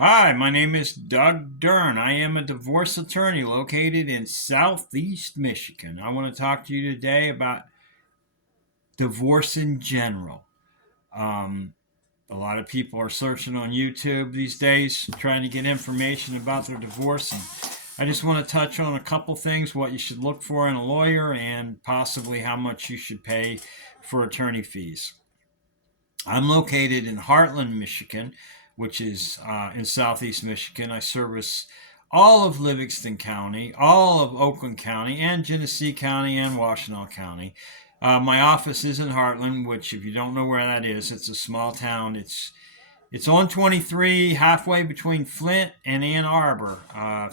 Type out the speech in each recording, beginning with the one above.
Hi, my name is Doug Dern. I am a divorce attorney located in Southeast Michigan. I want to talk to you today about divorce in general. Um, a lot of people are searching on YouTube these days trying to get information about their divorce. And I just want to touch on a couple things what you should look for in a lawyer and possibly how much you should pay for attorney fees. I'm located in Heartland, Michigan, which is in southeast Michigan. I service all of Livingston County, all of Oakland County, and Genesee County and Washtenaw County. My office is in Heartland, which, if you don't know where that is, it's a small town. It's on 23, halfway between Flint and Ann Arbor.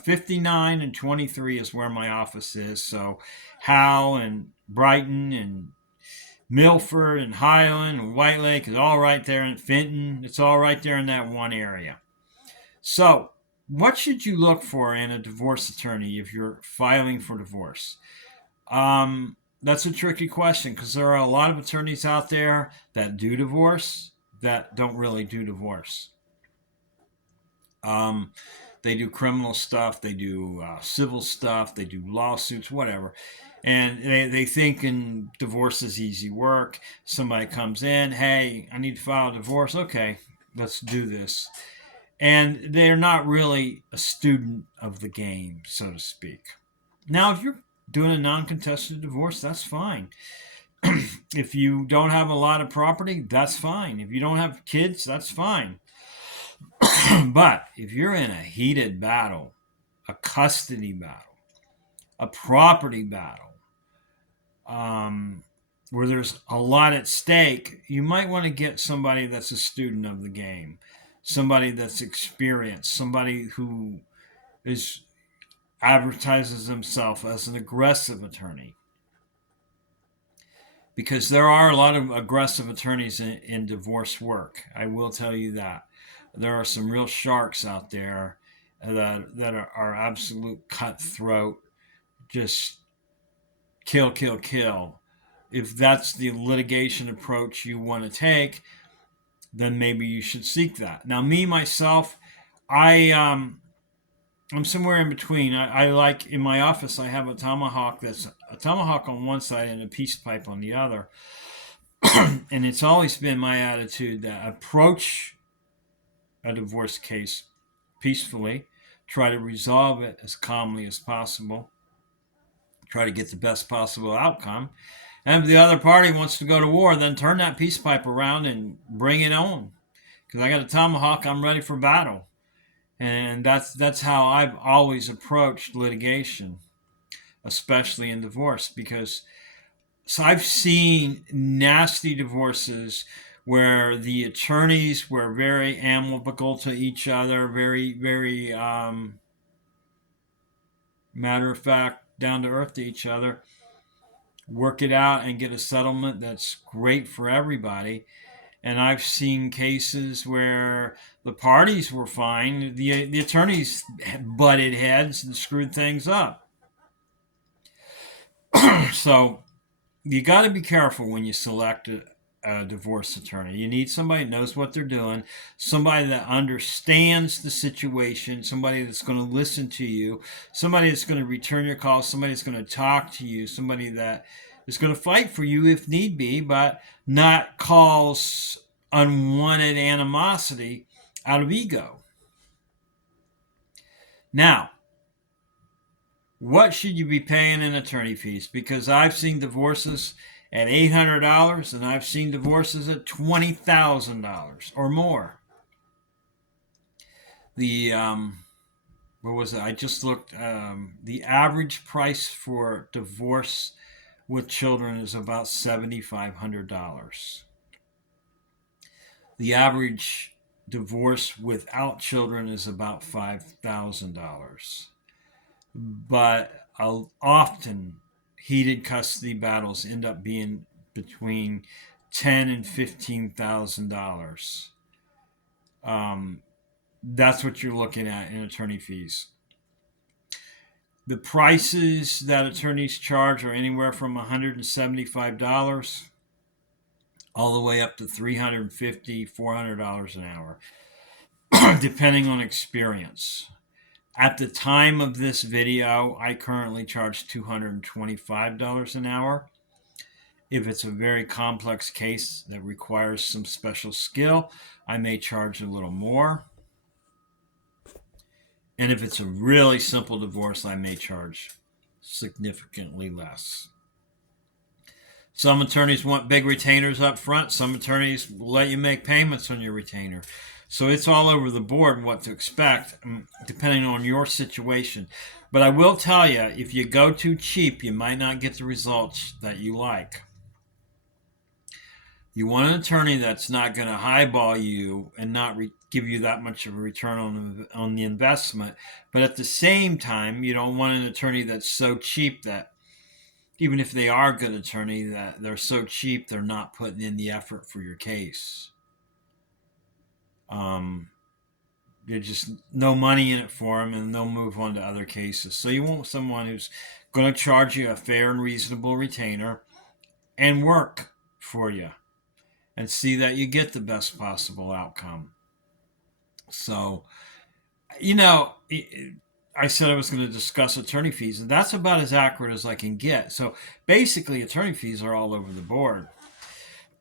59 and 23 is where my office is. So Howell and Brighton and Milford and Highland and White Lake is all right there in Fenton. It's all right there in that one area. So, what should you look for in a divorce attorney if you're filing for divorce? That's a tricky question because there are a lot of attorneys out there that do divorce that don't really do divorce. Um, they do criminal stuff, they do civil stuff, they do lawsuits, whatever. And they think in divorce is easy work. Somebody comes in, hey, I need to file a divorce. Okay, let's do this. And they're not really a student of the game, so to speak. Now, if you're doing a non contested divorce, that's fine. If you don't have a lot of property, that's fine. If you don't have kids, that's fine. But if you're in a heated battle, a custody battle, a property battle, um, where there's a lot at stake, you might want to get somebody that's a student of the game, somebody that's experienced, somebody who is advertises himself as an aggressive attorney. Because there are a lot of aggressive attorneys in divorce work. I will tell you that. There are some real sharks out there that are absolute cutthroat, just kill, kill, kill. If that's the litigation approach you want to take, then maybe you should seek that. Now, me myself, I'm somewhere in between. I like in my office. I have a tomahawk that's a tomahawk on one side and a peace pipe on the other, and it's always been my attitude that approach a divorce case peacefully, try to resolve it as calmly as possible, try to get the best possible outcome. And if the other party wants to go to war, then turn that peace pipe around and bring it on. Because I got a tomahawk, I'm ready for battle. And that's how I've always approached litigation, especially in divorce, because so I've seen nasty divorces where the attorneys were very amicable to each other, very matter of fact, down to earth to each other, work it out and get a settlement that's great for everybody. And I've seen cases where the parties were fine, the attorneys butted heads and screwed things up. So you got to be careful when you select a divorce attorney. You need somebody that knows what they're doing, somebody that understands the situation, somebody that's going to listen to you, somebody that's going to return your call, somebody that's going to talk to you, somebody that is going to fight for you if need be, but not cause unwanted animosity out of ego. Now, what should you be paying in attorney fees? Because I've seen divorces at $800 and I've seen divorces at $20,000 or more. The what was it? I just looked. The average price for divorce with children is about $7,500. The average divorce without children is about $5,000. But often heated custody battles end up being between ten and $15,000. Um, that's what you're looking at in attorney fees. The prices that attorneys charge are anywhere from $175 all the way up to $350, $400 an hour. depending on experience. At the time of this video, I currently charge $225 an hour. If it's a very complex case that requires some special skill, I may charge a little more. And if it's a really simple divorce, I may charge significantly less. Some attorneys want big retainers up front. Some attorneys will let you make payments on your retainer. So it's all over the board what to expect, depending on your situation. But I will tell you, if you go too cheap, you might not get the results that you like. You want an attorney that's not going to highball you and not give you that much of a return on the investment. But at the same time, you don't want an attorney that's so cheap that even if they are a good attorney, that they're so cheap they're not putting in the effort for your case. There's just no money in it for them, and they'll move on to other cases. So you want someone who's going to charge you a fair and reasonable retainer and work for you and see that you get the best possible outcome. So, I said I was going to discuss attorney fees, and that's about as accurate as I can get. So basically, attorney fees are all over the board.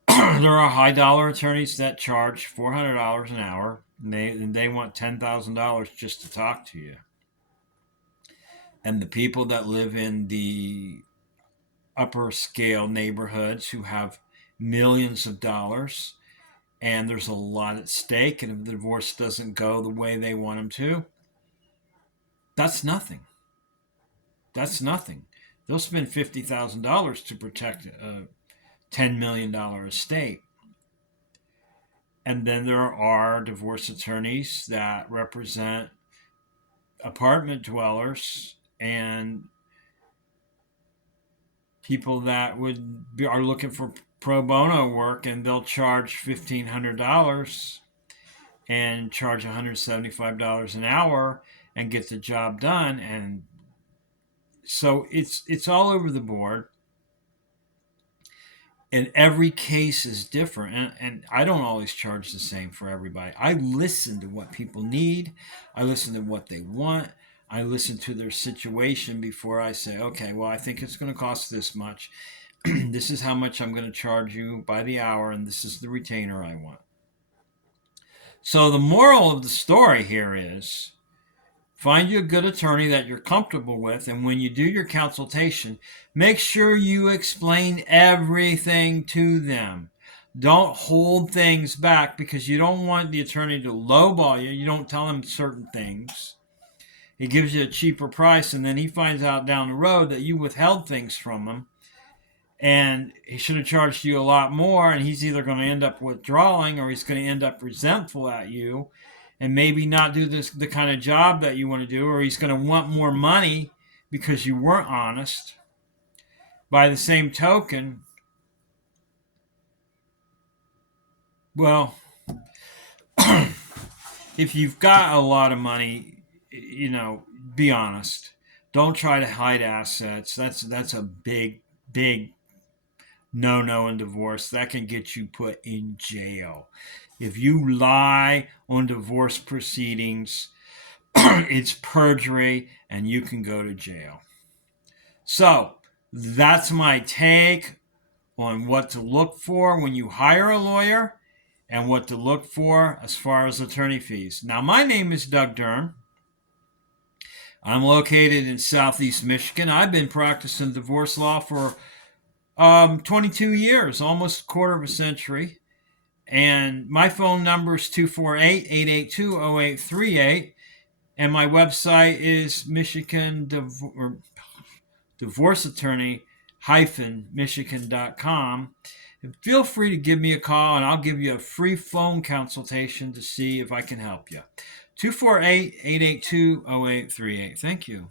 There are high-dollar attorneys that charge $400 an hour, and they want $10,000 just to talk to you. And the people that live in the upper scale neighborhoods who have millions of dollars, and there's a lot at stake, and if the divorce doesn't go the way they want them to, that's nothing. That's nothing. They'll spend $50,000 to protect a $10 million estate. And then there are divorce attorneys that represent apartment dwellers and people that are looking for pro bono work, and they'll charge $1,500 and charge $175 an hour and get the job done. And so it's all over the board, and every case is different, and I don't always charge the same for everybody. I listen to what people need. I listen to what they want. I listen to their situation before I say, okay, well, I think it's going to cost this much. This is how much I'm going to charge you by the hour, and this is the retainer I want. So the moral of the story here is, find you a good attorney that you're comfortable with, and when you do your consultation, make sure you explain everything to them. Don't hold things back, because you don't want the attorney to lowball you. You don't tell him certain things. He gives you a cheaper price, and then he finds out down the road that you withheld things from him, and he should have charged you a lot more, and he's either going to end up withdrawing or he's going to end up resentful at you and maybe not do the kind of job that you want to do, or he's going to want more money because you weren't honest. By the same token, well, if you've got a lot of money, be honest. Don't try to hide assets. That's a big no in divorce. That can get you put in jail. If you lie on divorce proceedings, it's perjury, and you can go to jail. So that's my take on what to look for when you hire a lawyer and what to look for as far as attorney fees. Now, my name is Doug Dern. I'm located in Southeast Michigan. I've been practicing divorce law for 22 years, almost a quarter of a century. And my phone number is 248-882-0838. And my website is divorceattorney-michigan.com. And feel free to give me a call, and I'll give you a free phone consultation to see if I can help you. 248-882-0838. Thank you.